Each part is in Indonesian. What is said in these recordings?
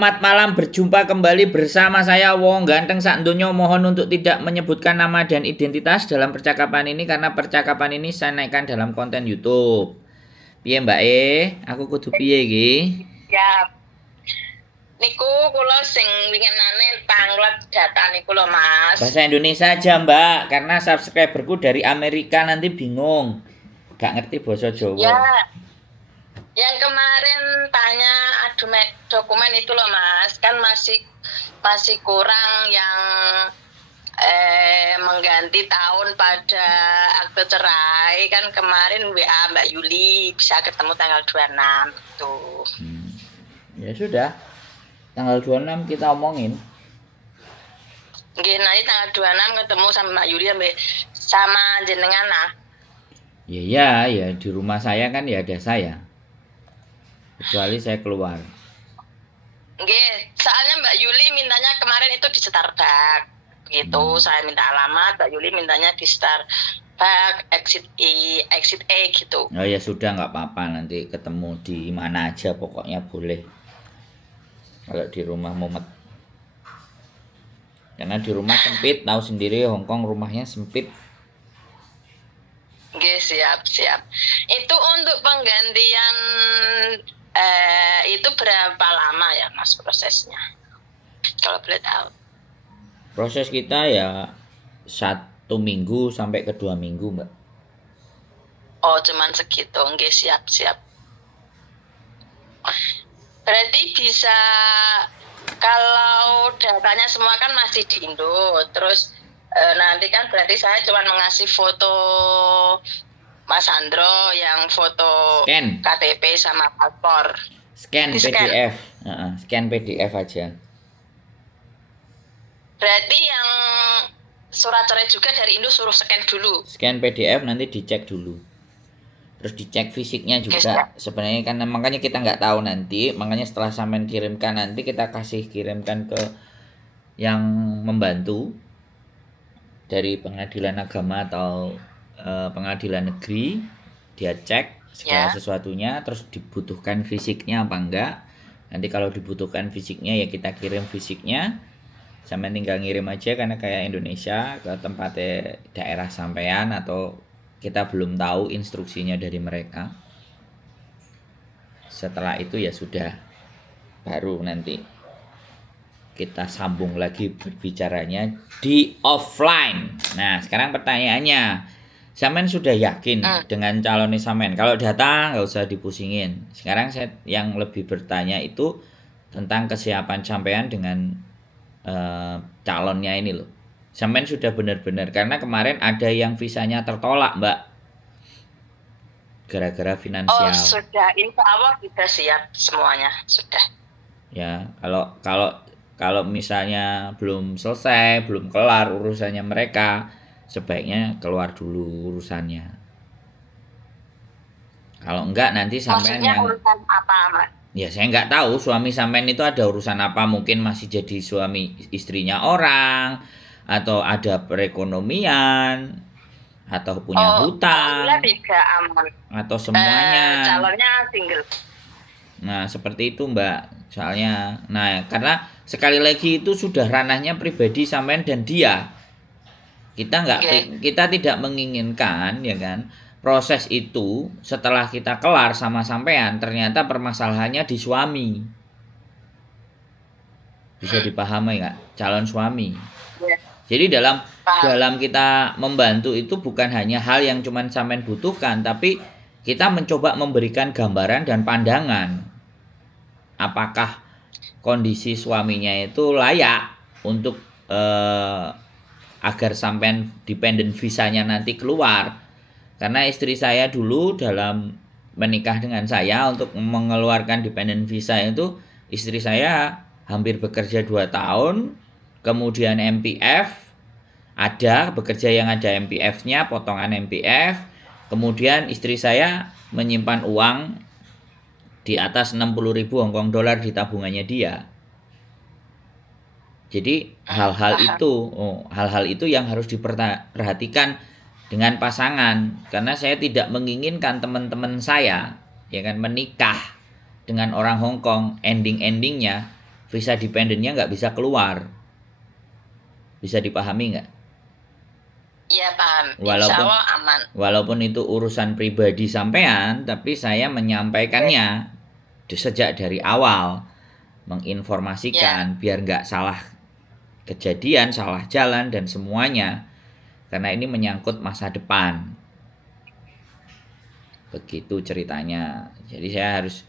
Selamat malam, berjumpa kembali bersama saya Wong Ganteng Sak Donya. Mohon untuk tidak menyebutkan nama dan identitas dalam percakapan ini karena percakapan ini saya naikkan dalam konten YouTube. Piye Mbak aku kudu piye iki? Ya, niku kula sing winginane tanglet data niku lho Mas. Bahasa Indonesia aja Mbak, karena subscriberku dari Amerika nanti bingung. Gak ngerti bahasa Jawa. Ya, yang kemarin tanya dokumen itu loh Mas, kan masih kurang yang mengganti tahun pada akte cerai kan kemarin WA Mbak Yuli bisa ketemu tanggal 26 gitu. Ya sudah. Tanggal 26 kita omongin. Nggih, nanti tanggal 26 ketemu sama Mbak Yuli sama jenengan lah. Ya di rumah saya kan ya ada saya. Kecuali saya keluar. Nggih, soalnya Mbak Yuli mintanya kemarin itu di Starbucks. Gitu, saya minta alamat, Mbak Yuli mintanya di Starbucks exit A gitu. Oh ya sudah, nggak apa-apa, nanti ketemu di mana aja pokoknya boleh. Kalau di rumah mumet. Karena di rumah sempit, tahu sendiri Hongkong rumahnya sempit. Oke, siap. Itu untuk penggantian itu berapa lama ya Mas prosesnya? Kalau boleh tahu. Proses kita ya 1 minggu sampai ke 2 minggu, Mbak. Oh, cuman segitu. Oke, siap. Berarti bisa kalau datanya semua kan masih di Indo, terus nanti kan berarti saya cuma mengasih foto Mas Andro yang foto Scan. KTP sama paspor. Scan PDF. Scan PDF aja. Berarti yang surat cerai juga dari Indo suruh scan dulu. Scan PDF nanti dicek dulu. Terus dicek fisiknya juga. Sebenarnya kan makanya kita nggak tahu nanti, makanya setelah sampean kirimkan nanti kita kirimkan ke yang membantu dari pengadilan agama atau pengadilan negeri. Dia cek segala sesuatunya, terus dibutuhkan fisiknya apa enggak. Nanti kalau dibutuhkan fisiknya ya kita kirim fisiknya. Sampean tinggal ngirim aja karena kayak Indonesia ke tempat daerah sampean atau kita belum tahu instruksinya dari mereka. Setelah itu ya sudah, baru nanti kita sambung lagi berbicaranya di offline. Nah sekarang pertanyaannya, sampean sudah yakin dengan calonnya sampean? Kalau data nggak usah dipusingin. Sekarang saya yang lebih bertanya itu tentang kesiapan sampean dengan calonnya ini loh. Sampean sudah benar-benar, karena kemarin ada yang visanya tertolak Mbak, gara-gara finansial. Oh sudah, insya Allah sudah siap semuanya, sudah. Ya kalau misalnya belum selesai, belum kelar urusannya mereka, sebaiknya keluar dulu urusannya. Kalau enggak nanti sampean maksudnya yang urusan apa Mas? Ya saya nggak tahu suami sampean itu ada urusan apa, mungkin masih jadi suami istrinya orang, atau ada perekonomian, atau punya hutang, tidak aman. atau semuanya. Calonnya single. Nah seperti itu Mbak, soalnya, nah karena sekali lagi itu sudah ranahnya pribadi sampean dan dia. Kita tidak menginginkan ya kan. Proses itu setelah kita kelar sama sampean ternyata permasalahannya di suami. Bisa dipahami nggak? Calon suami. Jadi dalam kita membantu itu bukan hanya hal yang cuman sampean butuhkan, tapi kita mencoba memberikan gambaran dan pandangan. Apakah kondisi suaminya itu layak untuk agar sampean dependent visanya nanti keluar. Karena istri saya dulu dalam menikah dengan saya untuk mengeluarkan dependent visa itu, istri saya hampir bekerja 2 tahun, kemudian MPF, ada bekerja yang ada MPF-nya, potongan MPF, kemudian istri saya menyimpan uang di atas 60.000 Hongkong dolar di tabungannya dia. Jadi hal-hal itu yang harus diperhatikan dengan pasangan, karena saya tidak menginginkan teman-teman saya ya kan menikah dengan orang Hongkong, endingnya visa dependennya nggak bisa keluar. Bisa dipahami nggak? Iya paham. Insya Walaupun Allah aman. walaupun itu urusan pribadi sampean, tapi saya menyampaikannya sejak dari awal, Ya, menginformasikan biar nggak salah kejadian, salah jalan dan semuanya. Karena ini menyangkut masa depan. Begitu ceritanya. Jadi saya harus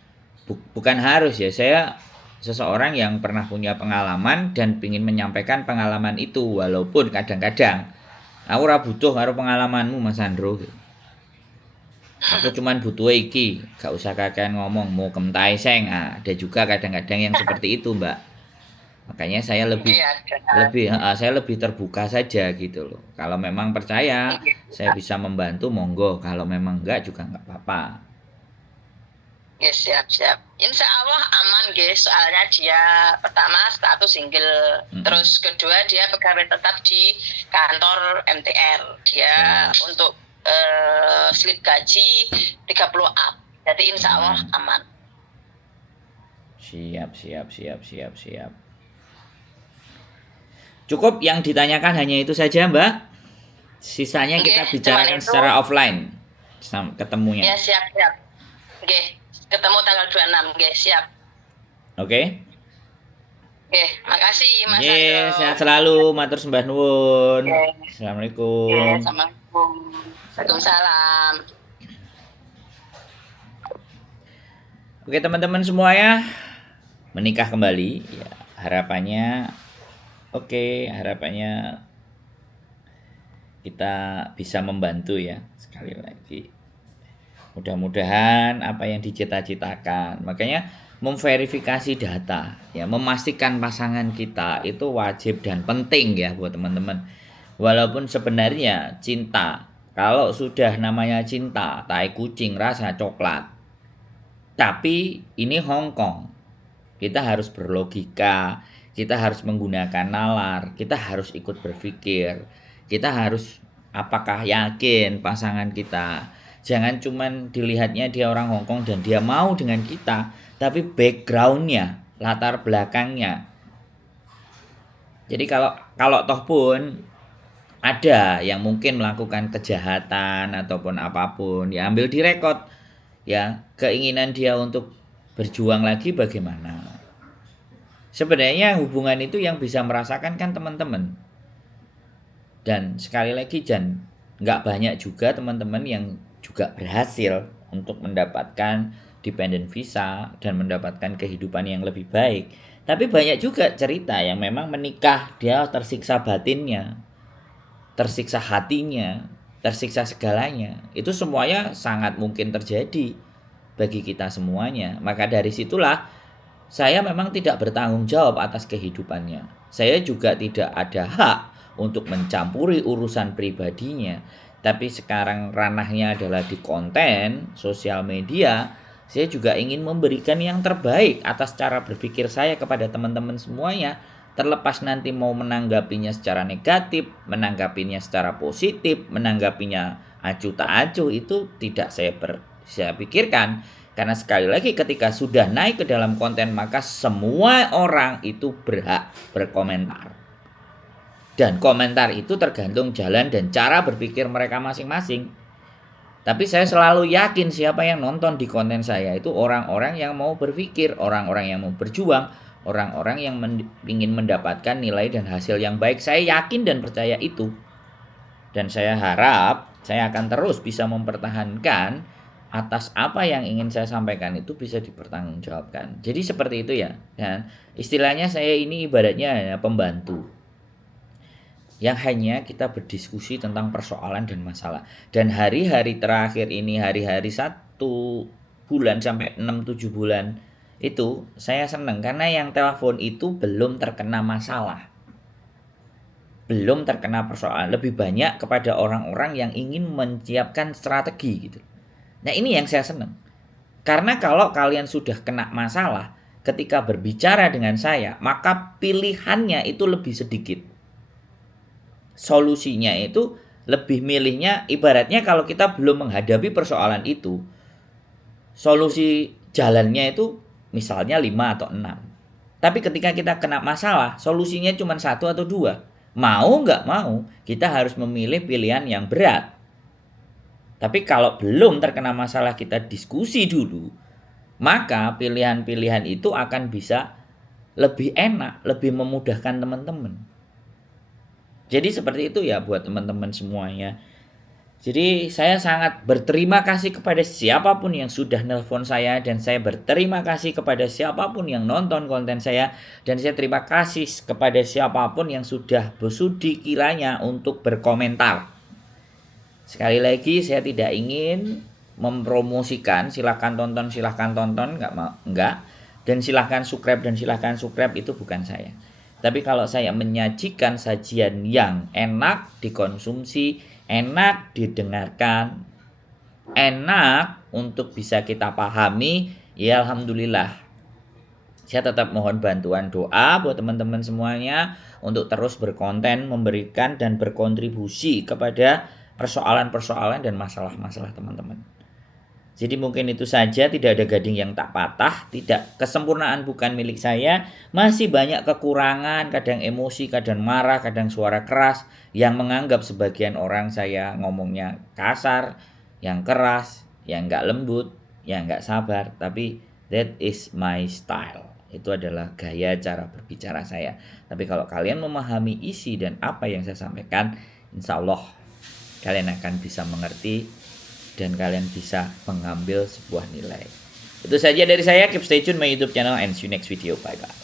bukan harus ya, saya seseorang yang pernah punya pengalaman dan ingin menyampaikan pengalaman itu, walaupun kadang-kadang aku ora butuh karo pengalamanmu Mas Andro. Aku cuman butuh iki, gak usah kakean ngomong mau kemtai seng. Ah, ada juga kadang-kadang yang seperti itu, Mbak. Makanya saya lebih iya, saya lebih terbuka saja gitu loh. Kalau memang percaya saya bisa membantu, monggo. Kalau memang enggak juga enggak apa-apa. Ya, siap. Insya Allah aman guys, soalnya dia pertama status single, terus kedua dia pegawai tetap di kantor MTR. Dia untuk slip gaji 30 up. Jadi insya Allah aman. Siap. Cukup yang ditanyakan hanya itu saja, Mbak. Sisanya kita bicarakan secara offline ketemunya. Ya, siap. Oke, ketemu tanggal 26, oke, siap. Oke? Oke, makasih Mas Ye, Andro. sehat selalu, matur sembah nuwun. Assalamualaikum. Assalamualaikum. Waalaikumsalam. Oke teman-teman semuanya, menikah kembali ya, harapannya kita bisa membantu ya. Sekali lagi mudah-mudahan apa yang dicita-citakan, makanya memverifikasi data ya, memastikan pasangan kita itu wajib dan penting ya buat teman-teman. Walaupun sebenarnya cinta, kalau sudah namanya cinta, tai kucing rasa coklat. Tapi ini Hong Kong. Kita harus berlogika, kita harus menggunakan nalar, kita harus ikut berpikir. Kita harus apakah yakin pasangan kita. Jangan cuman dilihatnya dia orang Hong Kong dan dia mau dengan kita, tapi backgroundnya, latar belakangnya. Jadi kalau toh pun ada yang mungkin melakukan kejahatan ataupun apapun, ya ambil direkod. Ya, keinginan dia untuk berjuang lagi bagaimana? Sebenarnya hubungan itu yang bisa merasakan kan teman-teman. Dan sekali lagi nggak banyak juga teman-teman yang juga berhasil untuk mendapatkan dependent visa dan mendapatkan kehidupan yang lebih baik. Tapi banyak juga cerita yang memang menikah dia tersiksa batinnya, tersiksa hatinya, tersiksa segalanya. Itu semuanya sangat mungkin terjadi bagi kita semuanya. Maka dari situlah saya memang tidak bertanggung jawab atas kehidupannya. Saya juga tidak ada hak untuk mencampuri urusan pribadinya. Tapi sekarang ranahnya adalah di konten sosial media. Saya juga ingin memberikan yang terbaik atas cara berpikir saya kepada teman-teman semuanya. Terlepas nanti mau menanggapinya secara negatif, menanggapinya secara positif, menanggapinya acuh tak acuh, itu tidak saya pikirkan. Karena sekali lagi ketika sudah naik ke dalam konten, maka semua orang itu berhak berkomentar. Dan komentar itu tergantung jalan dan cara berpikir mereka masing-masing. Tapi saya selalu yakin siapa yang nonton di konten saya itu orang-orang yang mau berpikir, orang-orang yang mau berjuang, orang-orang yang ingin mendapatkan nilai dan hasil yang baik. Saya yakin dan percaya itu. Dan saya harap saya akan terus bisa mempertahankan atas apa yang ingin saya sampaikan itu bisa dipertanggungjawabkan. Jadi seperti itu ya. Dan istilahnya saya ini ibaratnya pembantu yang hanya kita berdiskusi tentang persoalan dan masalah. Dan hari-hari terakhir ini, hari-hari 1 bulan sampai 6-7 bulan itu saya senang karena yang telepon itu belum terkena masalah, belum terkena persoalan, lebih banyak kepada orang-orang yang ingin menyiapkan strategi gitu. Nah ini yang saya senang, karena kalau kalian sudah kena masalah ketika berbicara dengan saya, maka pilihannya itu lebih sedikit, solusinya itu lebih milihnya. Ibaratnya kalau kita belum menghadapi persoalan itu, solusi jalannya itu misalnya 5 atau 6. Tapi ketika kita kena masalah, solusinya cuma satu atau dua. Mau nggak mau, kita harus memilih pilihan yang berat. Tapi kalau belum terkena masalah, kita diskusi dulu, maka pilihan-pilihan itu akan bisa lebih enak, lebih memudahkan teman-teman. Jadi seperti itu ya buat teman-teman semuanya. Jadi saya sangat berterima kasih kepada siapapun yang sudah nelpon saya, dan saya berterima kasih kepada siapapun yang nonton konten saya, dan saya terima kasih kepada siapapun yang sudah bersudi kiranya untuk berkomentar. Sekali lagi saya tidak ingin mempromosikan silahkan tonton, enggak, dan silahkan subscribe itu bukan saya. Tapi kalau saya menyajikan sajian yang enak dikonsumsi, enak didengarkan, enak untuk bisa kita pahami, ya alhamdulillah. Saya tetap mohon bantuan doa buat teman-teman semuanya untuk terus berkonten, memberikan dan berkontribusi kepada persoalan-persoalan dan masalah-masalah teman-teman. Jadi mungkin itu saja, tidak ada gading yang tak patah, tidak, kesempurnaan bukan milik saya, masih banyak kekurangan, kadang emosi, kadang marah, kadang suara keras, yang menganggap sebagian orang saya ngomongnya kasar, yang keras, yang nggak lembut, yang nggak sabar, tapi that is my style. Itu adalah gaya cara berbicara saya. Tapi kalau kalian memahami isi dan apa yang saya sampaikan, insya Allah kalian akan bisa mengerti dan kalian bisa mengambil sebuah nilai. Itu saja dari saya. Keep stay tune my YouTube channel and see you next video. Bye bye.